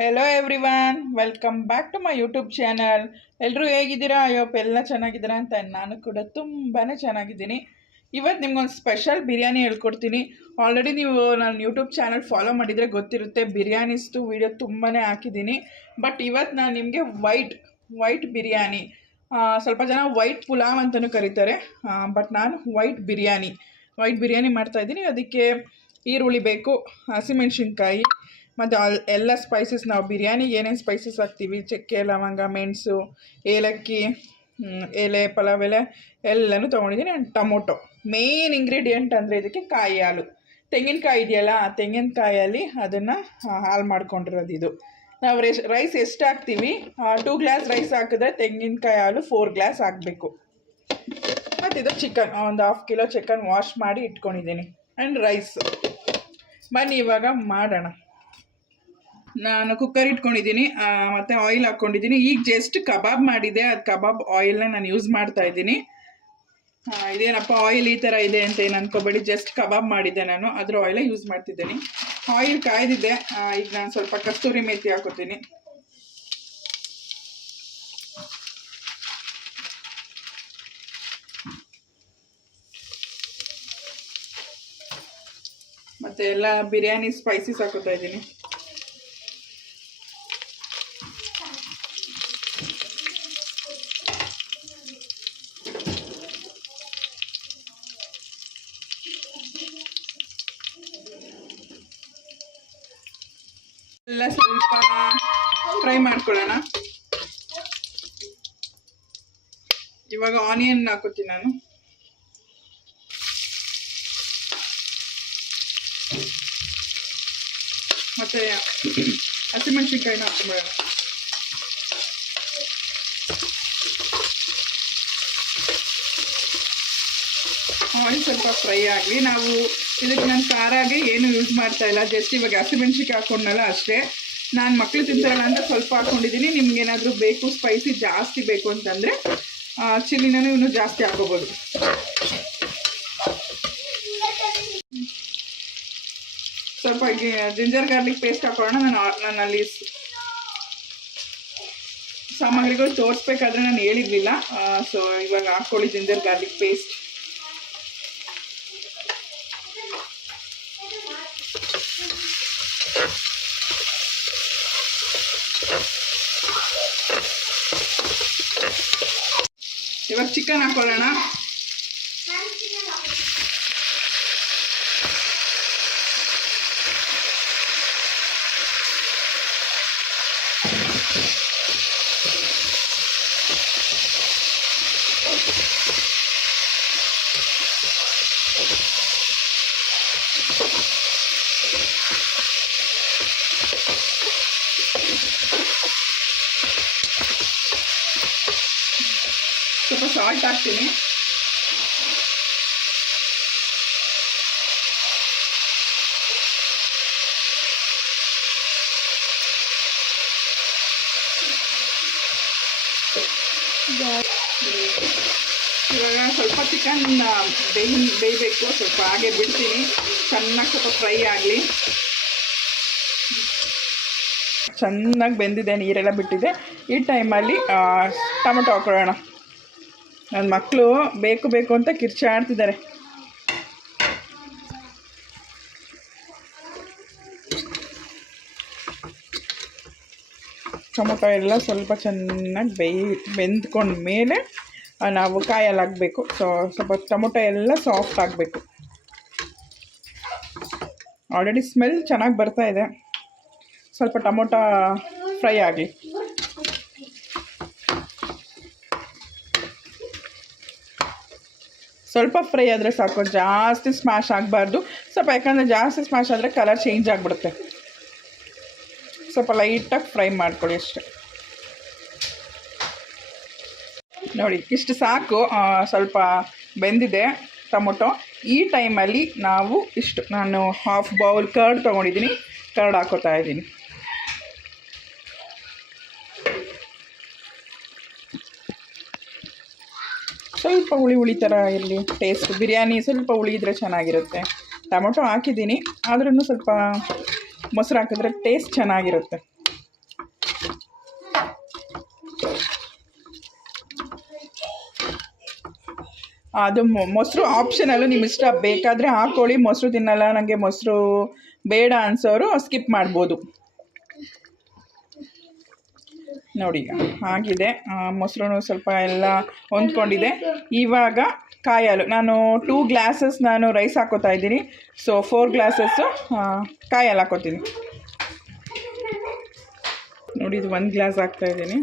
Hello everyone, welcome back to my YouTube channel. ಎಲ್ಲರೂ ಹೇಗಿದ್ದೀರಾ? ಅಯ್ಯೋಪ್ಪ ಎಲ್ಲ ಚೆನ್ನಾಗಿದ್ದೀರಾ ಅಂತ ನಾನು ಕೂಡ ತುಂಬಾ ಚೆನ್ನಾಗಿದ್ದೀನಿ. ಇವತ್ತು ನಿಮ್ಗೊಂದು ಸ್ಪೆಷಲ್ ಬಿರಿಯಾನಿ ಹೇಳ್ಕೊಡ್ತೀನಿ. ಆಲ್ರೆಡಿ ನೀವು ನಾನು ಯೂಟ್ಯೂಬ್ ಚಾನಲ್ ಫಾಲೋ ಮಾಡಿದರೆ ಗೊತ್ತಿರುತ್ತೆ, ಬಿರಿಯಾನಿಸ್ದು ವೀಡಿಯೋ ತುಂಬಾ ಹಾಕಿದ್ದೀನಿ. ಬಟ್ ಇವತ್ತು ನಾನು ನಿಮಗೆ ವೈಟ್ ಬಿರಿಯಾನಿ, ಸ್ವಲ್ಪ ಜನ ವೈಟ್ ಪುಲಾವ್ ಅಂತಲೂ ಕರೀತಾರೆ, ಬಟ್ ನಾನು ವೈಟ್ ಬಿರಿಯಾನಿ ಮಾಡ್ತಾಯಿದ್ದೀನಿ. ಅದಕ್ಕೆ ಈರುಳ್ಳಿ ಬೇಕು, ಹಸಿಮೆಣ್ಸಿನ್ಕಾಯಿ ಮತ್ತು ಎಲ್ಲ ಸ್ಪೈಸಸ್. ನಾವು ಬಿರಿಯಾನಿಗೆ ಏನೇನು ಸ್ಪೈಸಸ್ ಹಾಕ್ತೀವಿ, ಚಕ್ಕೆ, ಲವಂಗ, ಮೆಣಸು, ಏಲಕ್ಕಿ, ಎಲೆ, ಪಲಾವ್ ಎಲೆ ಎಲ್ಲನೂ ತೊಗೊಂಡಿದ್ದೀನಿ. ಆ್ಯಂಡ್ ಟೊಮೊಟೊ ಮೇನ್ ಇಂಗ್ರೀಡಿಯೆಂಟ್ ಅಂದರೆ ಇದಕ್ಕೆ ಕಾಯಿ ಹಾಲು. ತೆಂಗಿನಕಾಯಿ ಇದೆಯಲ್ಲ, ಆ ತೆಂಗಿನಕಾಯಲ್ಲಿ ಅದನ್ನು ಹಾಲು ಮಾಡ್ಕೊಂಡಿರೋದು ಇದು. ನಾವು ರೈಸ್ ಎಷ್ಟು ಹಾಕ್ತೀವಿ, 2 ಗ್ಲಾಸ್ ರೈಸ್ ಹಾಕಿದ್ರೆ ತೆಂಗಿನಕಾಯಿ ಹಾಲು 4 ಗ್ಲಾಸ್ ಹಾಕಬೇಕು. ಮತ್ತು ಇದು ಚಿಕನ್, ಒಂದು 1/2 ಕಿಲೋ ಚಿಕನ್ ವಾಶ್ ಮಾಡಿ ಇಟ್ಕೊಂಡಿದ್ದೀನಿ. ಆ್ಯಂಡ್ ರೈಸ್ ಬನ್ನಿ ಇವಾಗ ಮಾಡೋಣ. ನಾನು ಕುಕ್ಕರ್ ಇಟ್ಕೊಂಡಿದ್ದೀನಿ, ಮತ್ತು ಆಯಿಲ್ ಹಾಕ್ಕೊಂಡಿದ್ದೀನಿ. ಈಗ ಜಸ್ಟ್ ಕಬಾಬ್ ಮಾಡಿದೆ, ಅದು ಕಬಾಬ್ ಆಯಿಲ್ನ ನಾನು ಯೂಸ್ ಮಾಡ್ತಾ ಇದ್ದೀನಿ. ಇದೇನಪ್ಪ ಆಯಿಲ್ ಈ ಥರ ಇದೆ ಅಂತ ಏನು ಅನ್ಕೋಬೇಡಿ, ಜಸ್ಟ್ ಕಬಾಬ್ ಮಾಡಿದ್ದೆ ನಾನು, ಅದ್ರ ಆಯಿಲೇ ಯೂಸ್ ಮಾಡ್ತಿದ್ದೀನಿ. ಆಯಿಲ್ ಕಾಯ್ದಿದೆ. ಈಗ ನಾನು ಸ್ವಲ್ಪ ಕಸ್ತೂರಿ ಮೇಥಿ ಹಾಕೋತೀನಿ. ಮತ್ತು ಎಲ್ಲ ಬಿರಿಯಾನಿ ಸ್ಪೈಸಸ್ ಹಾಕೋತಾ ಇದ್ದೀನಿ. ಎಲ್ಲ ಸ್ವಲ್ಪ ಫ್ರೈ ಮಾಡ್ಕೊಳ್ಳೋಣ. ಇವಾಗ ಆನಿಯನ್ ಹಾಕೋತೀನಿ ನಾನು. ಮತ್ತೆ ಹಸಿಮೆಣಸಿನ್ಕಾಯಿನ ಹಾಕೊಂಡ್ಬಿಡೋಣ. ಆಯಿಲ್ ಸ್ವಲ್ಪ ಫ್ರೈ ಆಗಲಿ. ನಾವು ಇದಕ್ಕೆ ನಾನು ಖಾರಾಗೆ ಏನು ಯೂಸ್ ಮಾಡ್ತಾ ಇಲ್ಲ, ಜಸ್ಟ್ ಇವಾಗ ಹಸಿಮೆಣ್ಸಿನ್ಕಾಯಿ ಹಾಕೊಂಡಲ್ಲ ಅಷ್ಟೇ. ನಾನು ಮಕ್ಕಳು ತಿಂತಾರಲ್ಲ ಅಂತ ಸ್ವಲ್ಪ ಹಾಕ್ಕೊಂಡಿದ್ದೀನಿ. ನಿಮ್ಗೇನಾದರೂ ಬೇಕು, ಸ್ಪೈಸಿ ಜಾಸ್ತಿ ಬೇಕು ಅಂತಂದರೆ ಚಿಲ್ಲಿನೂ ಇನ್ನೂ ಜಾಸ್ತಿ ಹಾಕೋಬೋದು. ಸ್ವಲ್ಪ ಜಿಂಜರ್ ಗಾರ್ಲಿಕ್ ಪೇಸ್ಟ್ ಹಾಕೊಳ್ಳೋಣ. ನಾನಲ್ಲಿ ಸಾಮಗ್ರಿಗಳು ತೋರಿಸ್ಬೇಕಾದ್ರೆ ನಾನು ಹೇಳಿರಲಿಲ್ಲ, ಸೊ ಇವಾಗ ಹಾಕ್ಕೊಳ್ಳಿ ಜಿಂಜರ್ ಗಾರ್ಲಿಕ್ ಪೇಸ್ಟ್. ಇವಾಗ ಚಿಕನ್ ಹಾಕೊಳ್ಳೋಣ. ಸ್ವಲ್ಪ ಸಾಲ್ಟ್ ಹಾಕ್ತೀನಿ. ಇವಾಗ ಸ್ವಲ್ಪ ಚಿಕನ್ ಬೇಯಬೇಕು, ಸ್ವಲ್ಪ ಹಾಗೆ ಬಿಡ್ತೀನಿ. ಚೆನ್ನಾಗಿ ಸ್ವಲ್ಪ ಫ್ರೈ ಆಗಲಿ. ಚೆನ್ನಾಗಿ ಬೆಂದಿದೆ, ನೀರೆಲ್ಲ ಬಿಟ್ಟಿದೆ. ಈ ಟೈಮಲ್ಲಿ ಟೊಮೊಟೊ ಹಾಕೊಳ್ಳೋಣ. ನನ್ನ ಮಕ್ಕಳು ಬೇಕು ಅಂತ ಕಿರ್ಚಾಡ್ತಿದ್ದಾರೆ. ಟೊಮೊಟೊ ಎಲ್ಲ ಸ್ವಲ್ಪ ಚೆನ್ನಾಗಿ ಬೆಂದ್ಕೊಂಡ ಮೇಲೆ ನಾವು ಕಾಯಲ್ಲಿ ಹಾಕಬೇಕು. ಸ್ವಲ್ಪ ಟೊಮೊಟೊ ಎಲ್ಲ ಸಾಫ್ಟ್ ಆಗಬೇಕು. ಆಲ್ರೆಡಿ ಸ್ಮೆಲ್ ಚೆನ್ನಾಗಿ ಬರ್ತಾ ಇದೆ, ಸ್ವಲ್ಪ ಟೊಮೊಟೊ ಫ್ರೈ ಆಗಲಿ. ಸ್ವಲ್ಪ ಫ್ರೈ ಆದರೆ ಸಾಕು, ಜಾಸ್ತಿ ಸ್ಮ್ಯಾಶ್ ಆಗಬಾರ್ದು. ಸ್ವಲ್ಪ ಯಾಕಂದರೆ ಜಾಸ್ತಿ ಸ್ಮ್ಯಾಶ್ ಆದರೆ ಕಲರ್ ಚೇಂಜ್ ಆಗಿಬಿಡುತ್ತೆ. ಸ್ವಲ್ಪ ಲೈಟಾಗಿ ಫ್ರೈ ಮಾಡ್ಕೊಳ್ಳಿ ಅಷ್ಟೆ. ನೋಡಿ ಇಷ್ಟು ಸಾಕು, ಸ್ವಲ್ಪ ಬೆಂದಿದೆ ಟೊಮೊಟೊ. ಈ ಟೈಮಲ್ಲಿ ನಾವು ನಾನು 1/2 ಬೌಲ್ ಕರ್ಡ್ ತೊಗೊಂಡಿದ್ದೀನಿ, ಕರ್ಡ್ ಹಾಕೋತಾ ಇದ್ದೀನಿ. ಸ್ವಲ್ಪ ಹುಳಿ ಥರ ಇರಲಿ ಟೇಸ್ಟ್. ಬಿರಿಯಾನಿ ಸ್ವಲ್ಪ ಹುಳಿ ಇದ್ದರೆ ಚೆನ್ನಾಗಿರುತ್ತೆ. ಟೊಮೊಟೊ ಹಾಕಿದ್ದೀನಿ, ಆದ್ರೂ ಸ್ವಲ್ಪ ಮೊಸರು ಹಾಕಿದ್ರೆ ಟೇಸ್ಟ್ ಚೆನ್ನಾಗಿರುತ್ತೆ. ಅದು ಮೊಸರು ಆಪ್ಷನಲ್ಲು, ನಿಮ್ಮ ಇಷ್ಟ, ಬೇಕಾದರೆ ಹಾಕ್ಕೊಳ್ಳಿ. ಮೊಸರು ತಿನ್ನಲ್ಲ, ನನಗೆ ಮೊಸರು ಬೇಡ ಅನ್ಸೋರು ಸ್ಕಿಪ್ ಮಾಡ್ಬೋದು. ನೋಡಿ ಆಗಿದೆ, ಮೊಸರು ಸ್ವಲ್ಪ ಎಲ್ಲ ಹೊಂದ್ಕೊಂಡಿದೆ. ಇವಾಗ ಕಾಯಿ ಹಾಲು, ನಾನು 2 ಗ್ಲಾಸಸ್ ನಾನು ರೈಸ್ ಹಾಕೋತಾ ಇದ್ದೀನಿ. ಸೊ 4 ಗ್ಲಾಸಸ್ಸು ಕಾಯಿ ಹಾಲು ಹಾಕೋತೀನಿ. ನೋಡಿ ಇದು 1 ಗ್ಲಾಸ್ ಹಾಕ್ತಾ ಇದ್ದೀನಿ.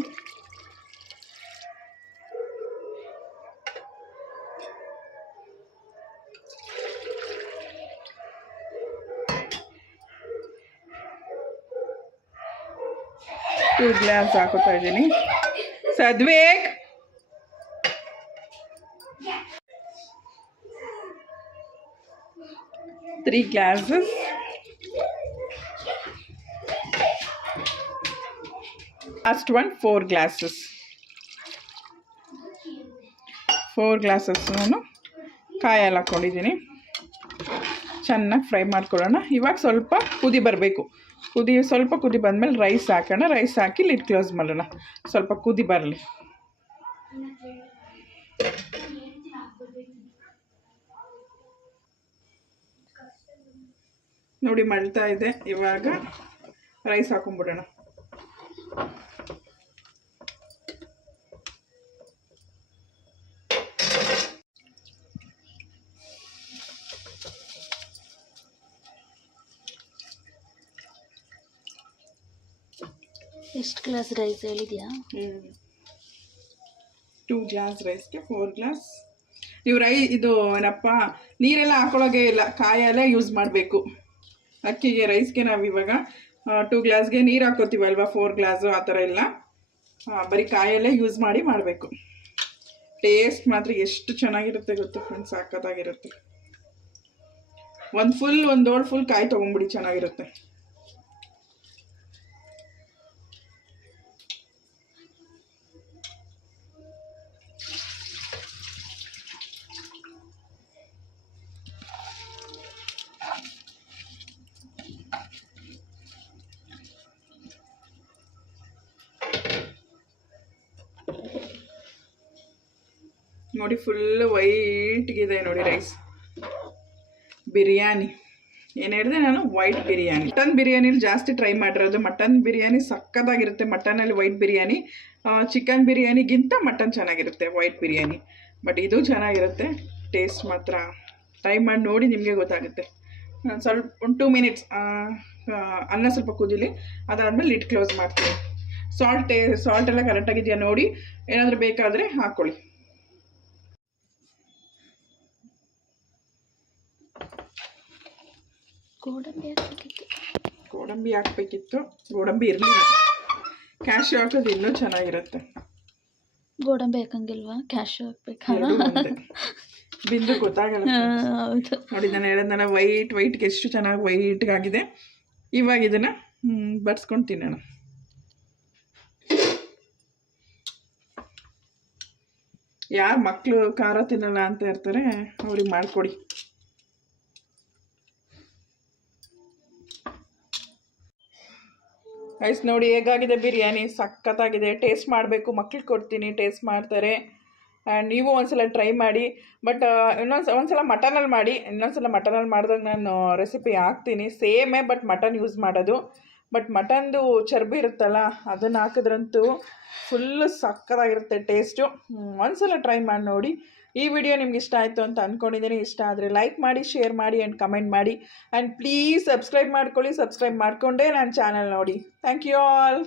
ಗ್ಲಾಸ್ ಹಾಕೋತಾ ಇದ್ದೀನಿ. ಸದ್ವೇಕ್ 3 glasses. Last one 4 glasses. 4 glasses ನಾನು ಕಾಯಿ ಹಾಲು ಹಾಕ್ಕೊಂಡಿದ್ದೀನಿ. ಚೆನ್ನಾಗಿ ಫ್ರೈ ಮಾಡ್ಕೊಳ್ಳೋಣ. ಇವಾಗ ಸ್ವಲ್ಪ ಕುದಿ ಬರಬೇಕು. ಸ್ವಲ್ಪ ಕುದಿ ಬಂದಮೇಲೆ ರೈಸ್ ಹಾಕೋಣ. ರೈಸ್ ಹಾಕಿ ಲಿಡ್ ಕ್ಲೋಸ್ ಮಾಡೋಣ. ಸ್ವಲ್ಪ ಕುದಿ ಬರಲಿ. ನೋಡಿ ಮಳ್ತಾ ಇದೆ. ಇವಾಗ ರೈಸ್ ಹಾಕೊಂಡ್ಬಿಡೋಣ. ಎಷ್ಟು ಗ್ಲಾಸ್ ರೈಸ್ ಹೇಳಿದ್ಯಾ? 2 ಗ್ಲಾಸ್ ರೈಸ್ಗೆ 4 ಗ್ಲಾಸ್. ನೀವು ಇದು ಏನಪ್ಪ ನೀರೆಲ್ಲ ಹಾಕೊಳ್ಳೋಗೆ ಇಲ್ಲ, ಕಾಯಲ್ಲೇ ಯೂಸ್ ಮಾಡಬೇಕು. ಅಕ್ಕಿಗೆ ರೈಸ್ಗೆ ನಾವು ಇವಾಗ 2 ಗ್ಲಾಸ್ಗೆ ನೀರು ಹಾಕೋತೀವಲ್ವ, 4 ಗ್ಲಾಸು ಆ ಥರ ಇಲ್ಲ, ಬರೀ ಕಾಯಲ್ಲೇ ಯೂಸ್ ಮಾಡಬೇಕು. ಟೇಸ್ಟ್ ಮಾತ್ರ ಎಷ್ಟು ಚೆನ್ನಾಗಿರುತ್ತೆ ಗೊತ್ತು ಫ್ರೆಂಡ್ಸ್, ಸಾಕತ್ತಾಗಿರುತ್ತೆ. ಒಂದು ದೊಡ್ಡ ಫುಲ್ ಕಾಯಿ ತೊಗೊಂಬಿಡಿ, ಚೆನ್ನಾಗಿರುತ್ತೆ. ನೋಡಿ ಫುಲ್ ವೈಟ್ಗಿದೆ ನೋಡಿ ರೈಸ್. ಬಿರಿಯಾನಿ ಏನು ಹೇಳಿದೆ ನಾನು, ವೈಟ್ ಬಿರಿಯಾನಿ. ಮಟನ್ ಬಿರಿಯಾನಿಲಿ ಜಾಸ್ತಿ ಟ್ರೈ ಮಾಡಿರೋದು. ಮಟನ್ ಬಿರಿಯಾನಿ ಸಕ್ಕತ್ತಾಗಿರುತ್ತೆ. ಮಟನಲ್ಲಿ ವೈಟ್ ಬಿರಿಯಾನಿ, ಚಿಕನ್ ಬಿರಿಯಾನಿಗಿಂತ ಮಟನ್ ಚೆನ್ನಾಗಿರುತ್ತೆ ವೈಟ್ ಬಿರಿಯಾನಿ. ಬಟ್ ಇದು ಚೆನ್ನಾಗಿರುತ್ತೆ, ಟೇಸ್ಟ್ ಮಾತ್ರ ಟ್ರೈ ಮಾಡಿ ನೋಡಿ, ನಿಮಗೆ ಗೊತ್ತಾಗುತ್ತೆ. ಸ್ವಲ್ಪ ಒಂದು 2 ಮಿನಿಟ್ಸ್ ಅನ್ನ ಸ್ವಲ್ಪ ಕುದಿಲಿ, ಅದಾದಮೇಲೆ ಲಿಡ್ ಕ್ಲೋಸ್ ಮಾಡ್ತೀನಿ. ಸಾಲ್ಟ್ ಎಲ್ಲ ಕರೆಕ್ಟಾಗಿದೆಯಾ ನೋಡಿ, ಏನಾದರೂ ಬೇಕಾದರೆ ಹಾಕ್ಕೊಳ್ಳಿ. ಗೋಡಂಬಿ ಹಾಕ್ಬೇಕಿತ್ತು, ಗೋಡಂಬಿ ಇರಲಿಲ್ಲ. ಕ್ಯಾಶ್ಯೂ ಹಾಕೋದು ಇನ್ನೂ ಚೆನ್ನಾಗಿರುತ್ತೆ. ಗೋಡಂಬಿ ಹಾಕಂಗಿಲ್ವಾ? ಕ್ಯಾಶ್ಯೂ ಹಾಕ್ಬೇಕಾ? ಬಿಂದು ಗೊತ್ತಾಗಲ್ಲ. ಹೌದು ನೋಡಿ, ನಾನು ಹೇಳಿದ್ನಲ್ಲ ವೈಟ್ಗೆ ಎಷ್ಟು ಚೆನ್ನಾಗಿ ವೈಟ್ಗಾಗಿದೆ. ಇವಾಗ ಇದನ್ನು ಬಡ್ಸ್ಕೊಂಡು ತಿನ್ನೋಣ. ಯಾರು ಮಕ್ಕಳು ಖಾರ ತಿನ್ನಲ್ಲ ಅಂತ ಇರ್ತಾರೆ, ಅವ್ರಿಗೆ ಮಾಡಿಕೊಡಿ. ರೈಸ್ ನೋಡಿ ಹೇಗಾಗಿದೆ ಬಿರಿಯಾನಿ, ಸಖತ್ತಾಗಿದೆ. ಟೇಸ್ಟ್ ಮಾಡಬೇಕು, ಮಕ್ಳಿಗೆ ಕೊಡ್ತೀನಿ, ಟೇಸ್ಟ್ ಮಾಡ್ತಾರೆ. ಆ್ಯಂಡ್ ನೀವು ಒಂದ್ಸಲ ಟ್ರೈ ಮಾಡಿ. ಬಟ್ ಒಂದ್ಸಲ ಮಟನಲ್ಲಿ ಮಾಡಿ. ಇನ್ನೊಂದ್ಸಲ ಮಟನಲ್ಲಿ ಮಾಡಿದಾಗ ನಾನು ರೆಸಿಪಿ ಹಾಕ್ತೀನಿ, ಸೇಮೇ, ಬಟ್ ಮಟನ್ ಯೂಸ್ ಮಾಡೋದು. ಬಟ್ ಮಟನ್ದು ಚರ್ಬಿ ಇರುತ್ತಲ್ಲ, ಅದನ್ನು ಹಾಕಿದ್ರಂತೂ ಫುಲ್ಲು ಸಕ್ಕತ್ತಾಗಿರುತ್ತೆ ಟೇಸ್ಟು. ಒಂದ್ಸಲ ಟ್ರೈ ಮಾಡಿ ನೋಡಿ. ಈ ವಿಡಿಯೋ ನಿಮ್ಗೆ ಇಷ್ಟ ಆಯಿತು ಅಂತ ಅಂದ್ಕೊಂಡಿದ್ದೀನಿ. ಇಷ್ಟ ಆದರೆ ಲೈಕ್ ಮಾಡಿ, ಶೇರ್ ಮಾಡಿ ಆ್ಯಂಡ್ ಕಮೆಂಟ್ ಮಾಡಿ. ಆ್ಯಂಡ್ ಪ್ಲೀಸ್ ಸಬ್ಸ್ಕ್ರೈಬ್ ಮಾಡ್ಕೊಳ್ಳಿ. ಸಬ್ಸ್ಕ್ರೈಬ್ ಮಾಡಿಕೊಂಡೇ ನನ್ನ ಚಾನಲ್ ನೋಡಿ. Thank you all.